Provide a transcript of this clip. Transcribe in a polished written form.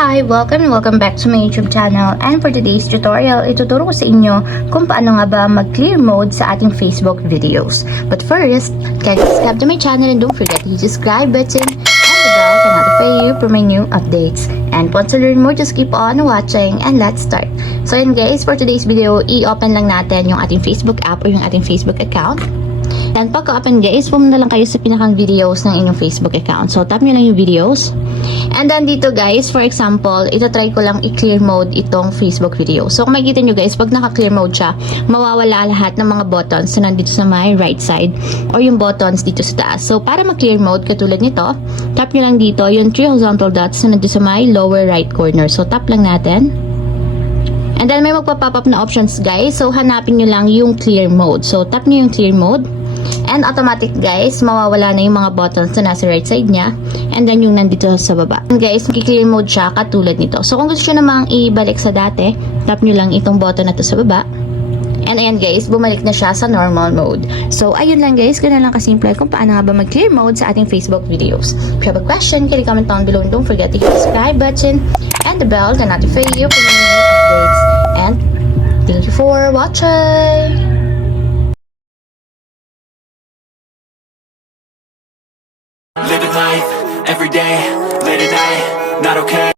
Hi! Welcome back to my YouTube channel, and for today's tutorial, ituturo ko sa inyo kung paano nga ba mag-clear mode sa ating Facebook videos. But first, kindly subscribe to my channel and don't forget to hit the subscribe button and the bell to notify you for my new updates. And once to learn more, just keep on watching and let's start. So yun guys, for today's video, i-open lang natin yung ating Facebook app or yung ating Facebook account. And pagka-open guys, pumunta lang kayo sa pinakang videos ng inyong Facebook account. So tap nyo lang yung videos. And then dito guys, for example, itatry ko lang i-clear mode itong Facebook video. So kung makikita nyo guys, pag naka-clear mode siya, mawawala lahat ng mga buttons na nandito sa my right side or yung buttons dito sa taas. So para ma-clear mode, katulad nito, tap nyo lang dito yung 3 horizontal dots na nandito sa my lower right corner. So tap lang natin. And then may magpa-pop up na options guys. So hanapin nyo lang yung clear mode. So tap nyo yung clear mode. And automatic guys, mawawala na yung mga buttons na nasa right side niya. And then yung nandito sa baba. And guys, mag-clear mode siya katulad nito. So kung gusto nyo namang ibalik sa dati, tap nyo lang itong button na to sa baba. And ayan guys, bumalik na siya sa normal mode. So ayun lang guys, ganun lang kasimple kung paano nga ba mag-clear mode sa ating Facebook videos. If you have a question, can you comment down below and don't forget to hit the subscribe button and the bell to notify you for my new updates. And thank you for watching! Living life, every day, late at night, not okay.